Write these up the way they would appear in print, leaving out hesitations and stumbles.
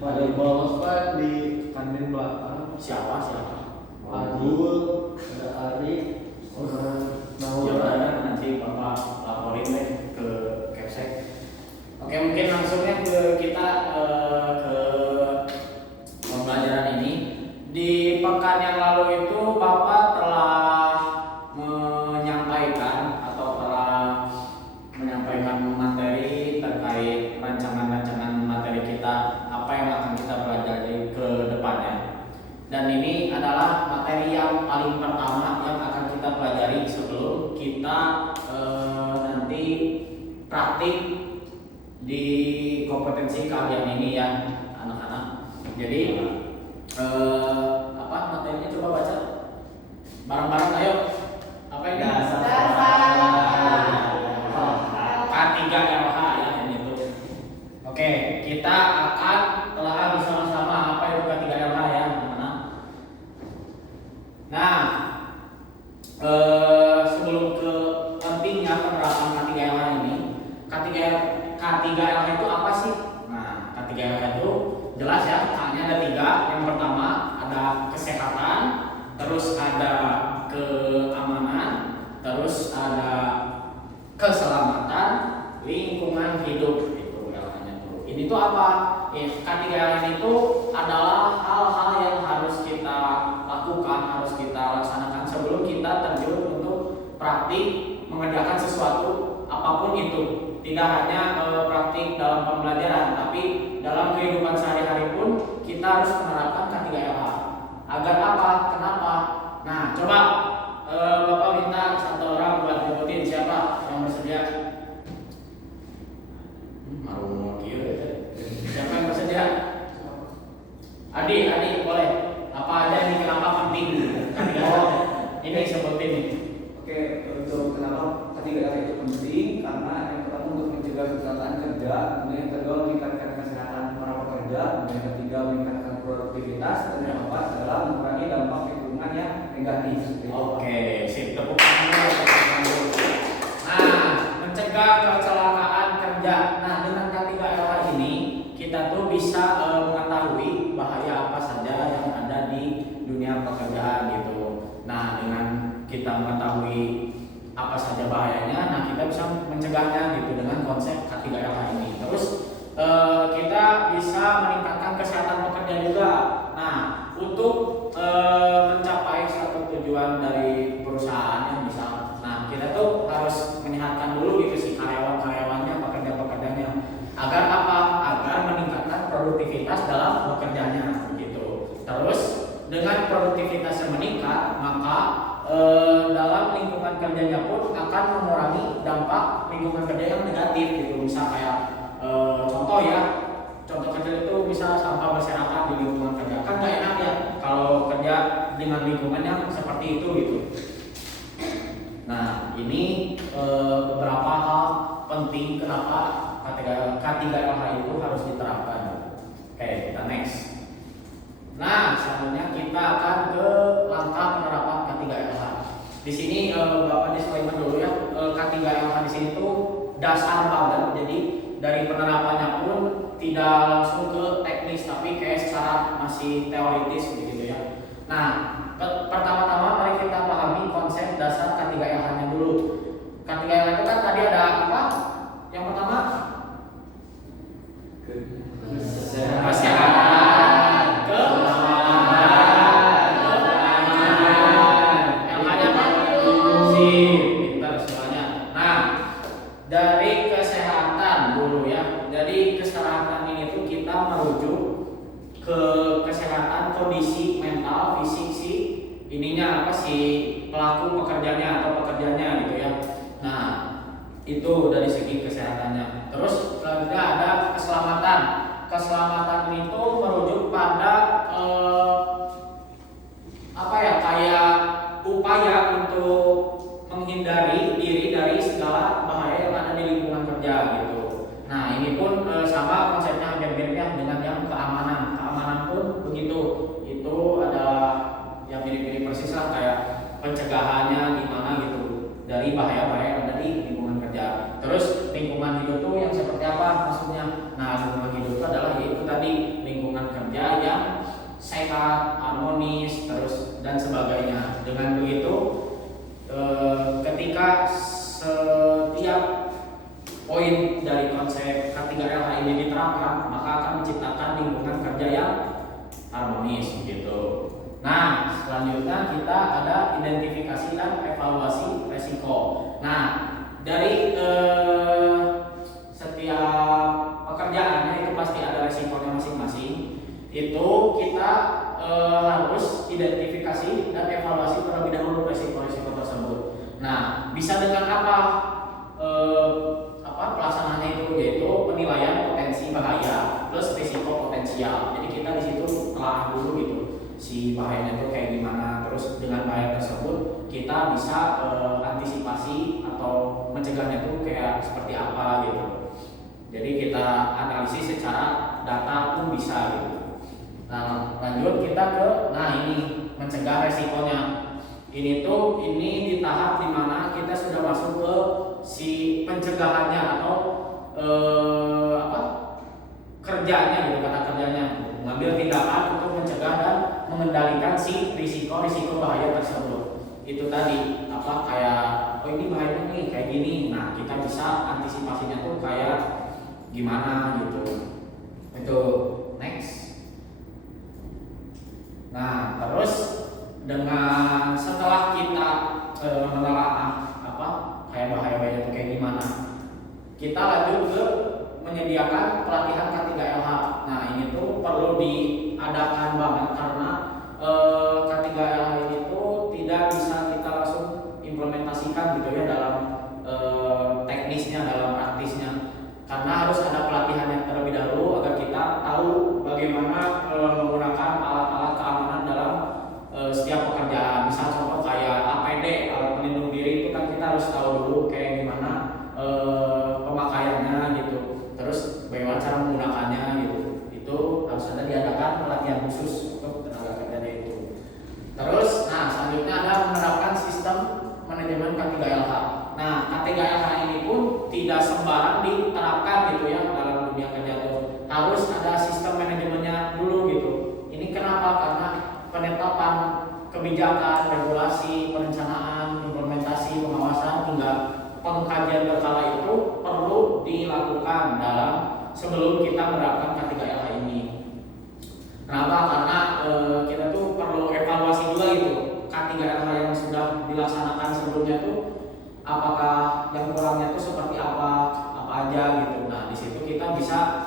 Pada bolos Pak di kantin belakang. Siapa? Agul, ada Ari, Ya udah nanti Bapak laporin deh ke Kepsek. Oke, mungkin langsungnya ke kita ke pembelajaran ini. Di pekan yang lalu itu Bapak telah menyampaikan materi terkait rancangan-rancangan materi kita, apa yang akan kita pelajari ke depannya. Dan ini adalah materi yang paling pertama yang akan kita pelajari sebelum kita nanti praktik di kompetensi kalian ini ya anak-anak. Jadi apa materinya coba baca bareng-bareng, ayo. Apa ini? K3LH ya ini tuh. Oke, kita akan telah bersama-sama apa itu K3LH ya anak-anak. Nah, sebelum ke pentingnya penerapan K3LH ini, K3LH itu apa sih? Nah, K3LH itu jelas ya, K-nya ada 3. Yang pertama ada kesehatan, terus ada keamanan, terus ada keselamatan, lingkungan hidup. Itu L-nya dulu. Ini tuh apa? K3L itu adalah hal-hal yang harus kita lakukan, harus kita laksanakan sebelum kita terjun untuk praktik mengerjakan sesuatu apapun itu. Tidak hanya praktik dalam pembelajaran, tapi dalam kehidupan sehari-hari pun kita harus menerapkan K3LH. Agar apa? Kenapa? Nah, coba Bapak minta satu orang buat nyebutin siapa yang bersedia. Siapa yang bersedia? Adi boleh. Apa aja nih, kenapa penting? Ini sebutin nih. Oke, untuk kenapa K3LH itu penting? Karena yang pertama untuk mencegah kecelakaan kerja, kemudian yang kedua meningkatkan kesehatan para pekerja, kemudian yang ketiga meningkatkan produktivitas, dan yang keempat adalah mengurangi dampak lingkungan yang negatif. Oke, sip, tepuk tangan dulu. Nah, mencegah kecelakaan kerja. Nah, dengan K3LH ini kita tuh bisa mengetahui bahaya apa saja yang ada di dunia pekerjaan gitu. Nah, dengan kita mengetahui apa saja bahayanya, nah kita bisa mencegahnya gitu dengan konsep K3LH ini. Terus kita bisa meningkatkan kesehatan pekerja juga. Nah, untuk mencapai satu tujuan dari perusahaan yang misal, nah kita tuh harus menyehatkan dulu gitu si karyawan-karyawannya, pekerja-pekerjanya. Agar apa? Agar meningkatkan produktivitas dalam bekerjanya gitu. Terus dengan produktivitas yang meningkat, maka dalam lingkungan kerjanya pun akan mengurangi dampak lingkungan kerja yang negatif gitu. Misal kayak contoh kecil itu misal sampah berserakan di lingkungan kerja, kan gak enak ya kalau kerja dengan lingkungan yang seperti itu gitu. Nah, ini beberapa hal penting kenapa K3LH itu harus diterapkan. Oke, kita next. Nah, selanjutnya kita akan ke langkah penerapan K3LH. Di sini Bapak disclaimer dulu ya, K3LH di sini tuh dasar banget. Jadi dari penerapannya pun tidak langsung ke teknis, tapi kayak secara masih teoritis begitu ya. Nah, pertama-tama mari kita pahami konsep dasar K3LH-nya dulu. K3LH itu kan tadi ada apa? Yang pertama kesehatan. Dari kesehatan dulu ya. Jadi kesehatan ini tuh kita merujuk ke kesehatan kondisi mental, fisik si ininya apa sih pelaku pekerjanya atau pekerjanya gitu ya. Nah, itu dari segi kesehatannya. Terus selanjutnya ada keselamatan. Keselamatan itu merujuk pada apa ya, kayak upaya untuk menghindari diri dari segala bahaya yang ada di lingkungan kerja gitu. Nah, ini pun sama konsepnya hampir mirip dengan yang keamanan. Keamanan pun begitu. Itu adalah yang mirip-mirip persis lah, kayak pencegahannya gimana gitu dari bahaya-bahaya yang ada di lingkungan kerja. Terus lingkungan hidup tuh yang seperti apa maksudnya? Nah, lingkungan hidup itu adalah yaitu tadi lingkungan maka akan menciptakan lingkungan kerja yang harmonis gitu. Nah, selanjutnya kita ada identifikasi dan evaluasi resiko. Nah, dari setiap pekerjaannya itu pasti ada resikonya masing-masing. Itu kita harus identifikasi dan evaluasi terlebih dahulu resiko-resiko tersebut. Nah, bisa dengan apa pelaksanaannya itu, yaitu penilaian potensi bahaya plus risiko potensial. Jadi kita di situ telah dulu gitu si bahayanya itu kayak gimana, terus dengan bahaya tersebut kita bisa antisipasi atau mencegahnya itu kayak seperti apa gitu. Jadi kita analisis secara data pun bisa gitu. Nah, lanjut kita ke ini mencegah resikonya. Ini di tahap dimana kita sudah masuk ke si pencegahannya atau kerjanya gitu, kata kerjanya mengambil tindakan untuk mencegah dan mengendalikan si risiko bahaya tersebut. Itu tadi kayak ini bahayanya nih kayak gini. Nah, kita bisa antisipasinya tuh kayak gimana gitu. Itu next. Nah, terus dengan setelah kita menelaah kayak bahaya-bahaya itu kayak gimana, kita lanjut ke menyediakan pelatihan K3LH. Nah, ini tuh perlu diadakan banget karena K3LH ini tuh tidak bisa kita langsung implementasikan gitu ya dalam teknisnya, dalam praktisnya, karena harus ada pelatihan yang terlebih dahulu agar kita tahu bagaimana menggunakan alat-alat keamanan dalam setiap pekerjaan. Misal contoh kayak APD, alat pelindung diri, itu kan kita harus tahu dulu kayak gimana pemakaiannya gitu, terus bagaimana cara menggunakannya gitu. Itu harus ada diadakan pelatihan khusus untuk tenaga kerja itu. Terus selanjutnya ada menerapkan sistem manajemen K3LH. Nah, K3LH ini pun tidak sembarang diterapkan gitu ya dalam dunia kerja itu. Harus ada sistem manajemennya dulu gitu. Ini kenapa? Karena penetapan kebijakan, regulasi, perencanaan, implementasi, pengawasan hingga pengkajian berkala itu perlu dilakukan sebelum kita menerapkan K3LH ini. Kenapa? Karena kita tuh perlu evaluasi juga gitu. K3LH yang sudah dilaksanakan sebelumnya tuh apakah yang kurangnya tuh seperti apa aja gitu. Nah, di situ kita bisa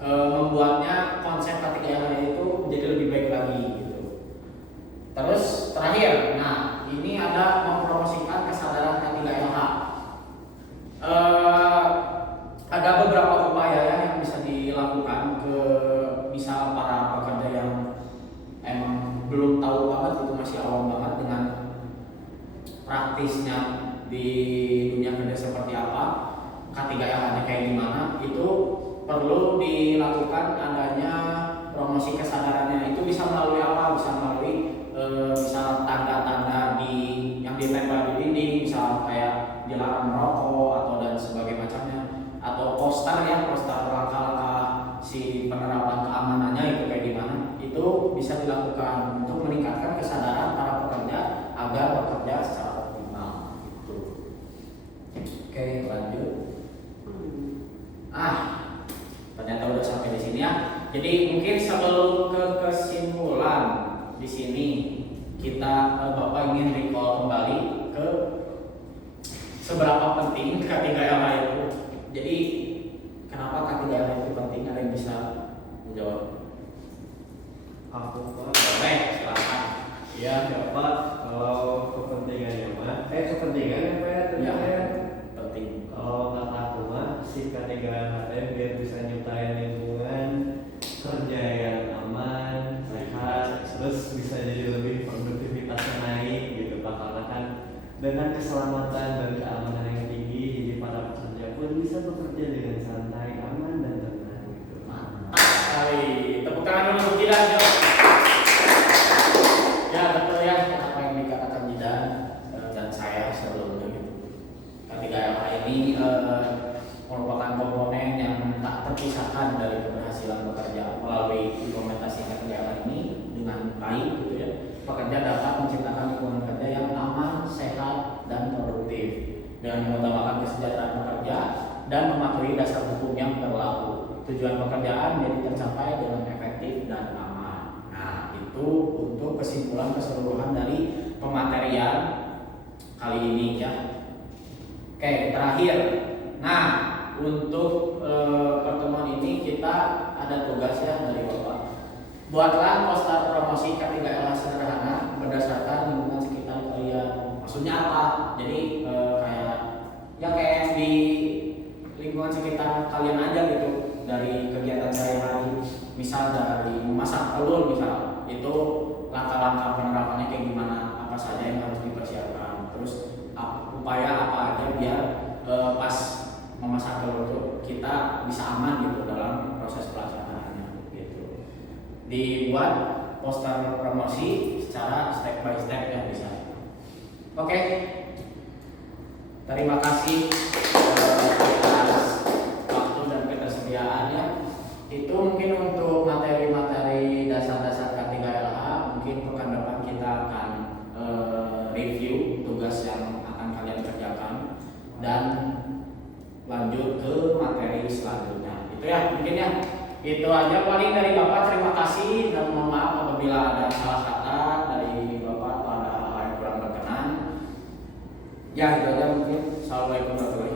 membuatnya konsep K3LH itu menjadi lebih baik lagi gitu. Terus terakhir, ini ada mempromosikan kesadaran K3LH. Ada beberapa upaya yang bisa dilakukan ke misal para pekerja yang emang belum tahu banget itu, masih awam banget dengan praktisnya di dunia kerja seperti apa, K3LH-nya kayak gimana. Itu perlu dilakukan adanya promosi kesadarannya. Itu bisa melalui apa? Bisa melalui misal tanda-tanda yang ditempel di dinding, misal kayak dilarang merokok atau dan sebagainya macamnya, atau poster langkah-langkah si penerapan keamanannya itu kayak gimana. Itu bisa dilakukan untuk meningkatkan kesadaran para pekerja agar bekerja secara optimal gitu. Oke, lanjut. Ternyata udah sampai di sini ya. Jadi mungkin sebelum ke kesimpulan di sini kita Bapak ingin recall kembali ke seberapa penting K3LH itu. Jadi kenapa K3LH itu penting? Ada yang bisa menjawab? Aku Pak. Boleh, silakan. Ya Pak, kalau kepentingannya Pak ya penting. Kalau kata aku mah si K3LH biar bisa nyiptain lingkungan kerja yang aman, sehat, terus bisa jadi lebih produktivitasnya naik gitu Pak, karena kan dengan keselamatan dan keamanan yang tinggi, jadi para pekerja pun bisa bekerja dengan santai, aman dan tenang gitu. Mantap sekali. Tepuk tangan dulu untuk Jidan. Ya betul ya, apa yang dikatakan Jidan dan saya sebelumnya gitu. K3LH ini merupakan komponen yang tak terpisahkan dari keberhasilan bekerja. Melalui implementasi K3LH ini dengan baik gitu ya, pekerja dapat menciptakan lingkungan kerja yang aman, sehat, dan produktif dengan mengutamakan kesejahteraan pekerja dan mematuhi dasar hukum tujuan pekerjaan menjadi tercapai dengan efektif dan aman. Nah, itu untuk kesimpulan keseluruhan dari pematerian kali ini ya. Oke, terakhir. Nah, untuk pertemuan ini kita ada tugas ya dari Bapak. Buatlah poster promosi K3LH sederhana berdasarkan lingkungan sekitar kalian. Maksudnya apa? Jadi kayak yang di lingkungan sekitar kalian aja gitu, dari kegiatan sehari-hari. Misal dari memasak telur misal, itu langkah-langkah penerapannya kayak gimana, apa saja yang harus dipersiapkan. Terus upaya apa aja biar pas memasak telur itu kita bisa aman gitu dalam proses pelaksanaannya gitu. Dibuat poster promosi secara step by step ya bisa. Oke. Terima kasih atas waktu dan ketersediaannya. Itu mungkin untuk materi-materi dasar-dasar K3LH. Mungkin pekan depan kita akan review tugas yang akan kalian kerjakan dan lanjut ke materi selanjutnya. Itu ya mungkin ya. Itu aja paling dari Bapak. Terima kasih dan mohon maaf apabila ada salah kata dari Bapak atau ada hal-hal yang kurang berkenan. Ya itu aja mungkin. Assalamualaikum warahmatullahi wabarakatuh.